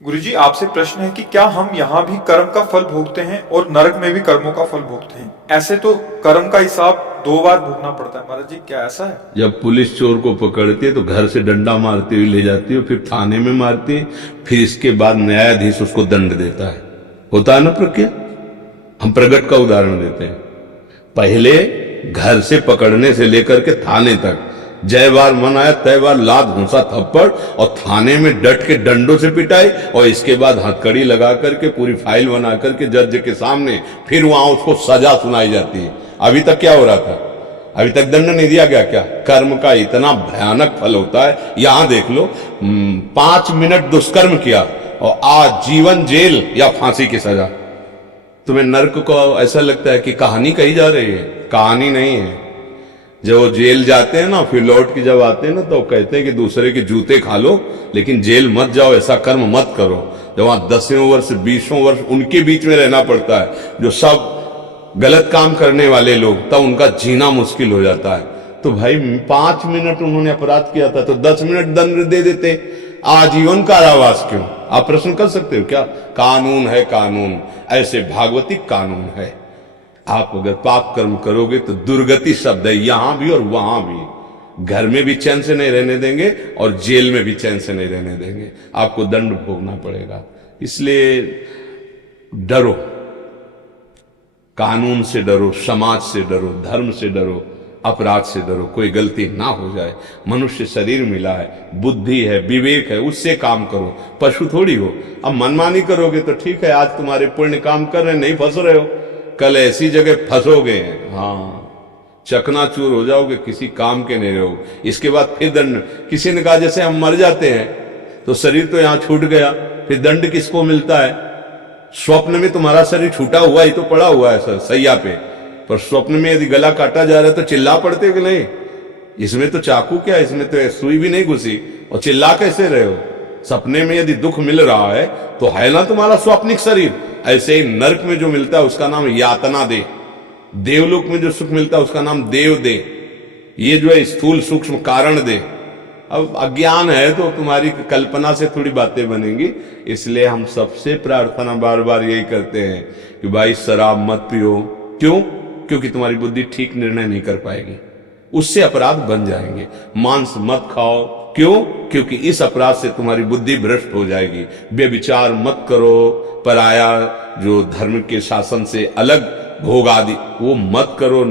गुरुजी, आपसे प्रश्न है कि क्या हम यहाँ भी कर्म का फल भोगते हैं और नरक में भी कर्मों का फल भोगते हैं? ऐसे तो कर्म का हिसाब 2 बार भोगना पड़ता है महाराज जी, क्या ऐसा है? जब पुलिस चोर को पकड़ती है तो घर से डंडा मारती हुई ले जाती है, फिर थाने में मारती है, फिर इसके बाद न्यायाधीश उसको दंड देता है। होता है ना प्रक्रिया। हम प्रगट का उदाहरण देते हैं। पहले घर से पकड़ने से लेकर के थाने तक जय बार मन आया तय बार लात घुसा थप्पड़, और थाने में डट के डंडों से पिटाई, और इसके बाद हथकड़ी लगा करके पूरी फाइल बना करके जज के सामने फिर वहां उसको सजा सुनाई जाती है। अभी तक क्या हो रहा था? अभी तक दंड नहीं दिया गया क्या? कर्म का इतना भयानक फल होता है। यहां देख लो, 5 मिनट दुष्कर्म किया और आजीवन जेल या फांसी की सजा। तुम्हें नर्क को ऐसा लगता है कि कहानी कही जा रही है? कहानी नहीं है। जब वो जेल जाते हैं ना, फिर लौट के जब आते हैं ना, तो कहते हैं कि दूसरे के जूते खा लो लेकिन जेल मत जाओ, ऐसा कर्म मत करो। जब वहां 10वें वर्ष 20वें वर्ष उनके बीच में रहना पड़ता है, जो सब गलत काम करने वाले लोग, तब उनका जीना मुश्किल हो जाता है। तो भाई 5 मिनट उन्होंने अपराध किया था तो 10 मिनट दंड दे देते, आजीवन कारावास क्यों? आप प्रश्न कर सकते हो क्या? कानून है, कानून ऐसे भागवतिक कानून है। आप अगर पाप कर्म करोगे तो दुर्गति शब्द है, यहां भी और वहां भी। घर में भी चैन से नहीं रहने देंगे और जेल में भी चैन से नहीं रहने देंगे। आपको दंड भोगना पड़ेगा। इसलिए डरो, कानून से डरो, समाज से डरो, धर्म से डरो, अपराध से डरो। कोई गलती ना हो जाए। मनुष्य शरीर मिला है, बुद्धि है, विवेक है, उससे काम करो। पशु थोड़ी हो। अब मनमानी करोगे तो ठीक है, आज तुम्हारे पुण्य काम कर रहे, नहीं फंस रहे हो, कल ऐसी जगह फंसोगे, हाँ चकनाचूर हो जाओगे, किसी काम के नहीं रहोगे। इसके बाद फिर दंड। किसी ने कहा जैसे हम मर जाते हैं तो शरीर तो यहां छूट गया, फिर दंड किसको मिलता है? स्वप्न में तुम्हारा शरीर छूटा हुआ ही तो पड़ा हुआ है सर सैया पे, पर स्वप्न में यदि गला काटा जा रहा है तो चिल्ला पड़ते हो कि नहीं? इसमें तो चाकू क्या, इसमें तो सुई भी नहीं घुसी, और चिल्ला कैसे रहे हो? सपने में यदि दुख मिल रहा है तो है ना तुम्हारा स्वाप्निक शरीर। ऐसे ही नरक में जो मिलता है उसका नाम यातना दे, देवलोक में जो सुख मिलता है उसका नाम देव दे। ये जो है स्थूल सूक्ष्म कारण दे। अब अज्ञान है तो तुम्हारी कल्पना से थोड़ी बातें बनेंगी। इसलिए हम सबसे प्रार्थना बार बार यही करते हैं कि भाई शराब मत पियो। क्यों? क्योंकि तुम्हारी बुद्धि ठीक निर्णय नहीं कर पाएगी, उससे अपराध बन जाएंगे। मांस मत खाओ। क्यों? क्योंकि इस अपराध से तुम्हारी बुद्धि भ्रष्ट हो जाएगी। व्यभिचार मत करो, पराया जो धर्म के शासन से अलग भोग आदि वो मत करो।